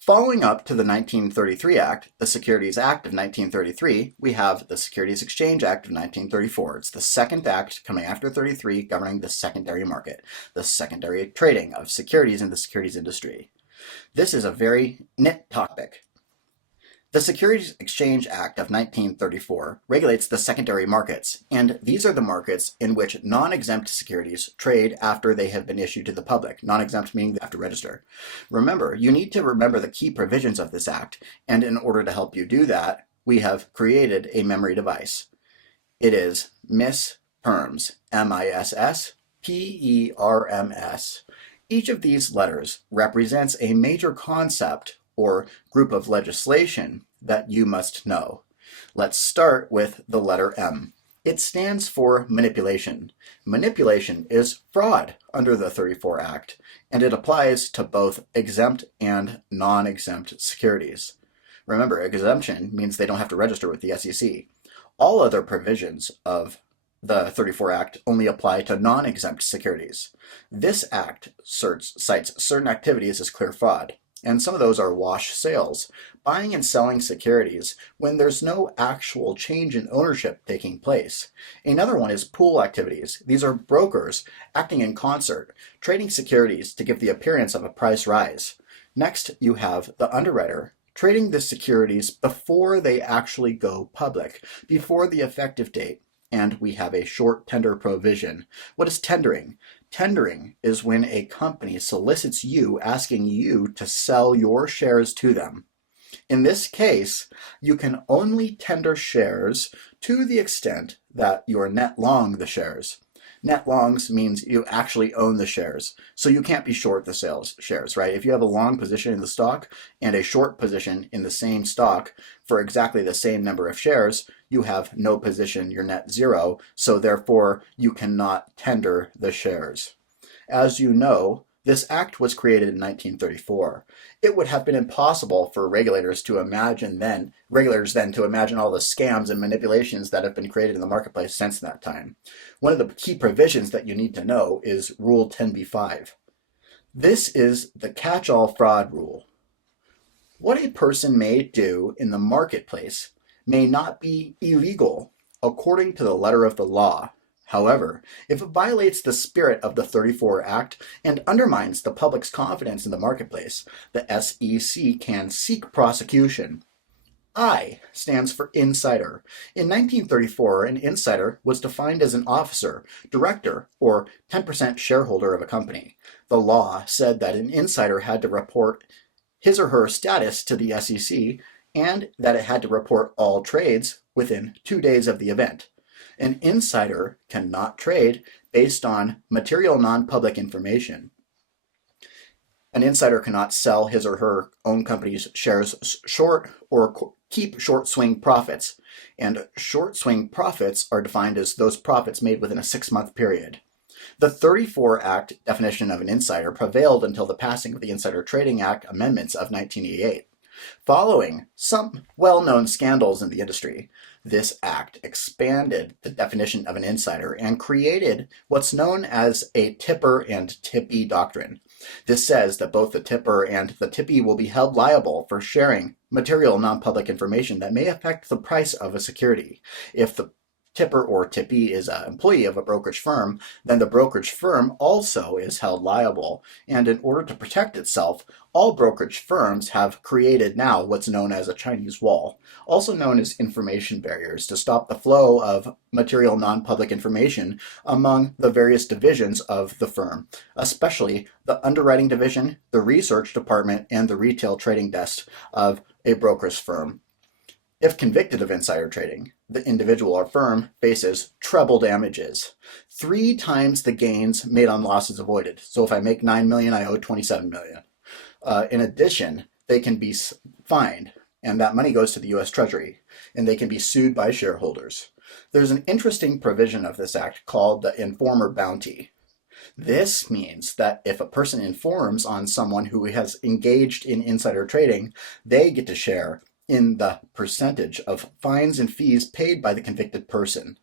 Following up to the 1933 Act, the Securities Act of 1933, we have the Securities Exchange Act of 1934. It's the second act coming after 33 governing the secondary market, the secondary trading of securities in the securities industry. This is a very nit topic. The Securities Exchange Act of 1934 regulates the secondary markets, and these are the markets in which non-exempt securities trade after they have been issued to the public. Non-exempt meaning they have to register. Remember, you need to remember the key provisions of this act, and in order to help you do that, we have created a memory device. It is MISS-PERMS, MISS-PERMS. Each of these letters represents a major concept or group of legislation that you must know. Let's start with the letter M. It stands for manipulation. Manipulation is fraud under the 34 Act, and it applies to both exempt and non-exempt securities. Remember, exemption means they don't have to register with the SEC. All other provisions of the 34 Act only apply to non-exempt securities. This act cites certain activities as clear fraud. And some of those are wash sales, buying and selling securities when there's no actual change in ownership taking place. Another one is pool activities. These are brokers acting in concert, trading securities to give the appearance of a price rise. Next, you have the underwriter, trading the securities before they actually go public, before the effective date. And we have a short tender provision. What is tendering? Tendering is when a company solicits you, asking you to sell your shares to them. In this case, you can only tender shares to the extent that you're net long the shares. Net longs means you actually own the shares, so you can't be short the shares, right? If you have a long position in the stock and a short position in the same stock for exactly the same number of shares, you have no position, you're net zero, so therefore you cannot tender the shares. As you know, this act was created in 1934. It would have been impossible for regulators to imagine then all the scams and manipulations that have been created in the marketplace since that time. One of the key provisions that you need to know is Rule 10b-5. This is the catch-all fraud rule. What a person may do in the marketplace may not be illegal according to the letter of the law. However, if it violates the spirit of the 34 Act and undermines the public's confidence in the marketplace, the SEC can seek prosecution. I stands for insider. In 1934, an insider was defined as an officer, director, or 10% shareholder of a company. The law said that an insider had to report his or her status to the SEC and that it had to report all trades within 2 days of the event. An insider cannot trade based on material non-public information. An insider cannot sell his or her own company's shares short or keep short swing profits. And short swing profits are defined as those profits made within a 6-month period. The 34 Act definition of an insider prevailed until the passing of the Insider Trading Act amendments of 1988. Following some well-known scandals in the industry, this act expanded the definition of an insider and created what's known as a tipper and tippee doctrine. This says that both the tipper and the tippee will be held liable for sharing material non-public information that may affect the price of a security. If the tipper or tippee is an employee of a brokerage firm, then the brokerage firm also is held liable. And in order to protect itself, all brokerage firms have created now what's known as a Chinese wall, also known as information barriers, to stop the flow of material non-public information among the various divisions of the firm, especially the underwriting division, the research department, and the retail trading desk of a brokerage firm. If convicted of insider trading, the individual or firm faces treble damages, 3 times the gains made on losses avoided. So if I make $9 million, I owe $27 million. In addition, they can be fined, and that money goes to the U.S. Treasury, and they can be sued by shareholders. There's an interesting provision of this act called the informer bounty. This means that if a person informs on someone who has engaged in insider trading, they get to share in the percentage of fines and fees paid by the convicted person.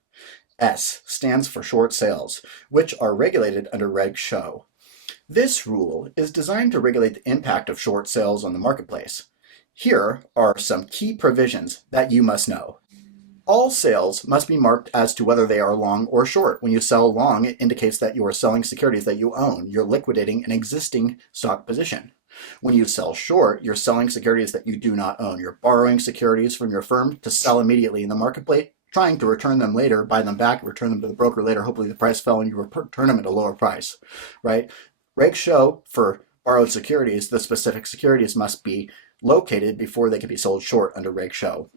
S stands for short sales, which are regulated under Reg Show. This rule is designed to regulate the impact of short sales on the marketplace. Here are some key provisions that you must know. All sales must be marked as to whether they are long or short. When you sell long, it indicates that you are selling securities that you own. You're liquidating an existing stock position. When you sell short, you're selling securities that you do not own. You're borrowing securities from your firm to sell immediately in the marketplace, trying to return them later, buy them back, return them to the broker later. Hopefully the price fell and you return them at a lower price, right? Regs show for borrowed securities, the specific securities must be located before they can be sold short under Reg show.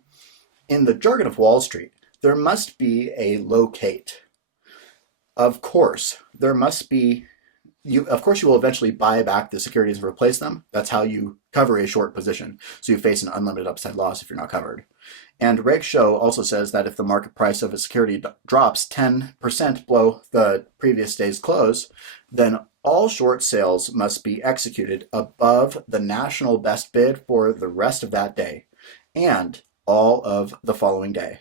In the jargon of Wall Street, there must be a locate. Of course, there must be you will eventually buy back the securities and replace them. That's how you cover a short position. So you face an unlimited upside loss if you're not covered. And Reg show also says that if the market price of a security drops 10% below the previous day's close, then all short sales must be executed above the national best bid for the rest of that day and all of the following day.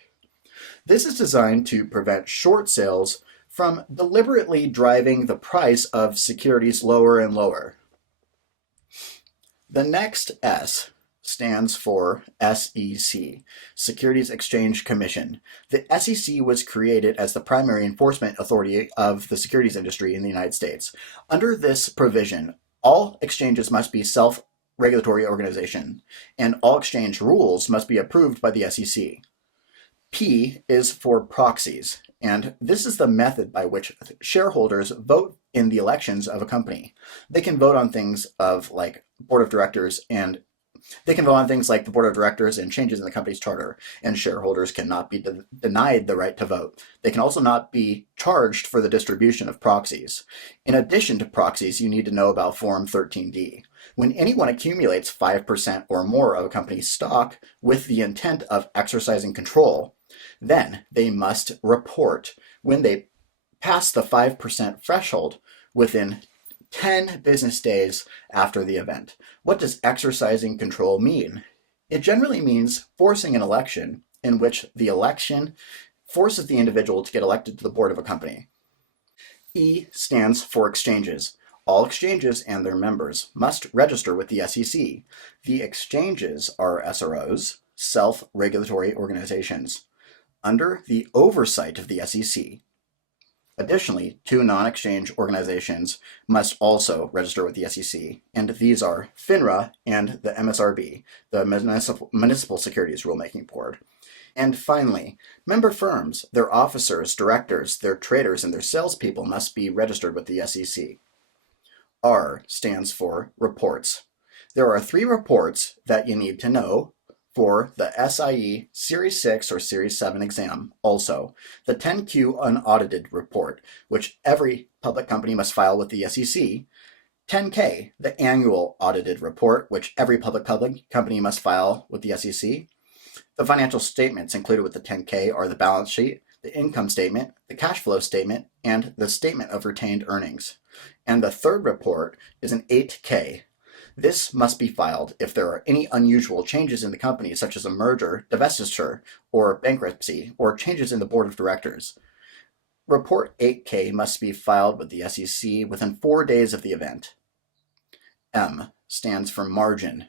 This is designed to prevent short sales from deliberately driving the price of securities lower and lower. The next S stands for SEC, Securities Exchange Commission. The SEC was created as the primary enforcement authority of the securities industry in the United States. Under this provision, all exchanges must be self-regulatory organization, and all exchange rules must be approved by the SEC. P is for proxies, and this is the method by which shareholders vote in the elections of a company. They can vote on things like the board of directors and changes in the company's charter, and shareholders cannot be denied the right to vote. They can also not be charged for the distribution of proxies. In addition to proxies, you need to know about Form 13D. When anyone accumulates 5% or more of a company's stock with the intent of exercising control, then they must report when they pass the 5% threshold within 10 business days after the event. What does exercising control mean? It generally means forcing an election in which the election forces the individual to get elected to the board of a company. E stands for exchanges. All exchanges and their members must register with the SEC. The exchanges are SROs, self-regulatory organizations, under the oversight of the SEC. Additionally, 2 non-exchange organizations must also register with the SEC, and these are FINRA and the MSRB, the Municipal Securities Rulemaking Board. And finally, member firms, their officers, directors, their traders, and their salespeople must be registered with the SEC. R stands for reports. There are 3 reports that you need to know for the SIE Series 6 or Series 7 exam. Also, the 10Q unaudited report, which every public company must file with the SEC. 10K, the annual audited report, which every public company must file with the SEC. The financial statements included with the 10K are the balance sheet, the income statement, the cash flow statement, and the statement of retained earnings. And the third report is an 8K. This must be filed if there are any unusual changes in the company, such as a merger, divestiture, or bankruptcy, or changes in the board of directors. Report 8K must be filed with the SEC within 4 days of the event. M stands for margin.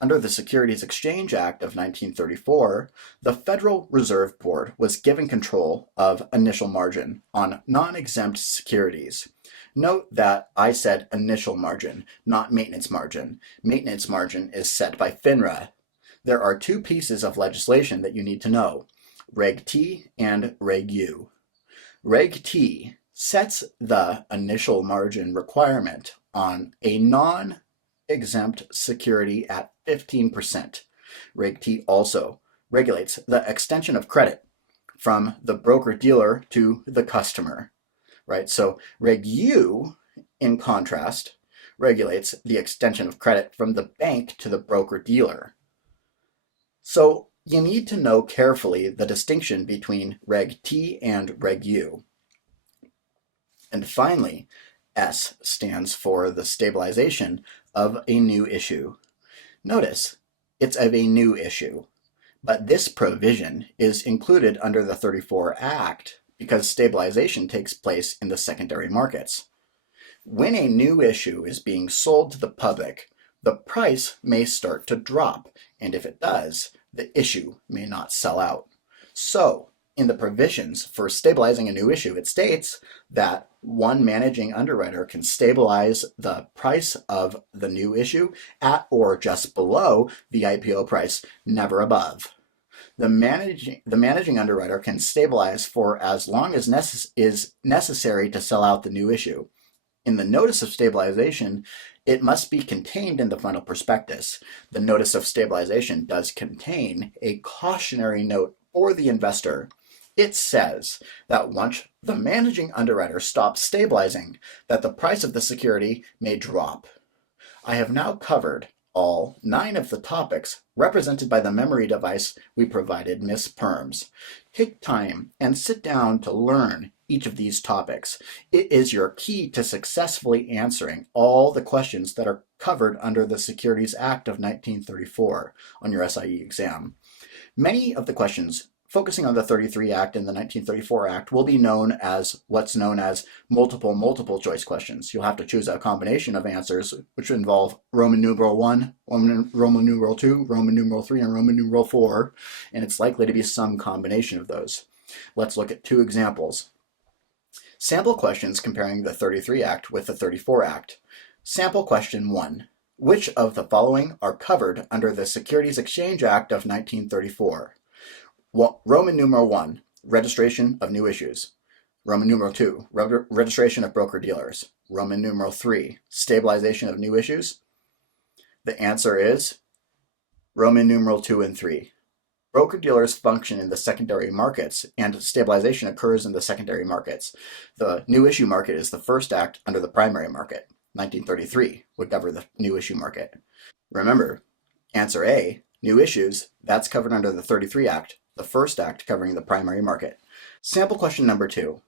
Under the Securities Exchange Act of 1934, the Federal Reserve Board was given control of initial margin on non-exempt securities. Note that I said initial margin, not maintenance margin. Maintenance margin is set by FINRA. There are 2 pieces of legislation that you need to know, Reg T and Reg U. Reg T sets the initial margin requirement on a non-exempt security at 15%. Reg T also regulates the extension of credit from the broker-dealer to the customer. Right, so Reg U, in contrast, regulates the extension of credit from the bank to the broker-dealer. So you need to know carefully the distinction between Reg T and Reg U. And finally, S stands for the stabilization of a new issue. Notice, it's of a new issue, but this provision is included under the 34 Act because stabilization takes place in the secondary markets. When a new issue is being sold to the public, the price may start to drop, and if it does, the issue may not sell out. So, in the provisions for stabilizing a new issue, it states that one managing underwriter can stabilize the price of the new issue at or just below the IPO price, never above. The managing underwriter can stabilize for as long as is necessary to sell out the new issue. In the notice of stabilization, it must be contained in the final prospectus. The notice of stabilization does contain a cautionary note for the investor. It says that once the managing underwriter stops stabilizing, that the price of the security may drop. I have now covered all 9 of the topics represented by the memory device we provided Ms. Perms. Take time and sit down to learn each of these topics. It is your key to successfully answering all the questions that are covered under the Securities Act of 1934 on your SIE exam. Many of the questions focusing on the 33 Act and the 1934 Act will be known as what's known as multiple choice questions. You'll have to choose a combination of answers which involve Roman numeral 1, Roman numeral 2, Roman numeral 3, and Roman numeral 4, and it's likely to be some combination of those. Let's look at 2 examples. Sample questions comparing the 33 Act with the 34 Act. Sample question 1. Which of the following are covered under the Securities Exchange Act of 1934? Roman numeral 1, registration of new issues. Roman numeral 2, registration of broker-dealers. Roman numeral 3, stabilization of new issues. The answer is Roman numeral 2 and 3. Broker-dealers function in the secondary markets, and stabilization occurs in the secondary markets. The new issue market is the first act under the primary market. 1933 would cover the new issue market. Remember, answer A, new issues, that's covered under the 33 Act, the first act covering the primary market. Sample question number 2.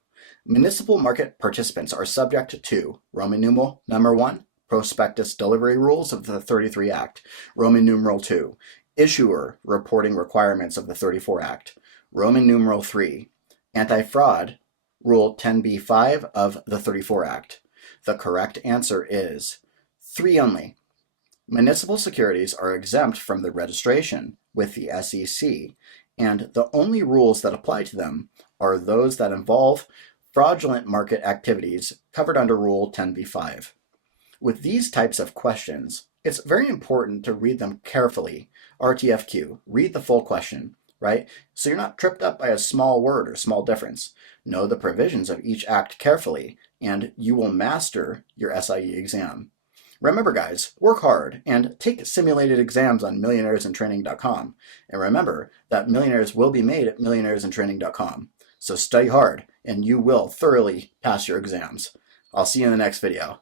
Municipal market participants are subject to Roman numeral number 1, prospectus delivery rules of the 33 Act. Roman numeral 2, issuer reporting requirements of the 34 Act. Roman numeral 3, anti-fraud rule 10b-5 of the 34 Act. The correct answer is 3 only. Municipal securities are exempt from the registration with the SEC, and the only rules that apply to them are those that involve fraudulent market activities covered under Rule 10b-5. With these types of questions, it's very important to read them carefully. RTFQ, read the full question, right? So you're not tripped up by a small word or small difference. Know the provisions of each act carefully, and you will master your SIE exam. Remember, guys, work hard and take simulated exams on millionairesintraining.com. And remember that millionaires will be made at millionairesintraining.com. So study hard and you will thoroughly pass your exams. I'll see you in the next video.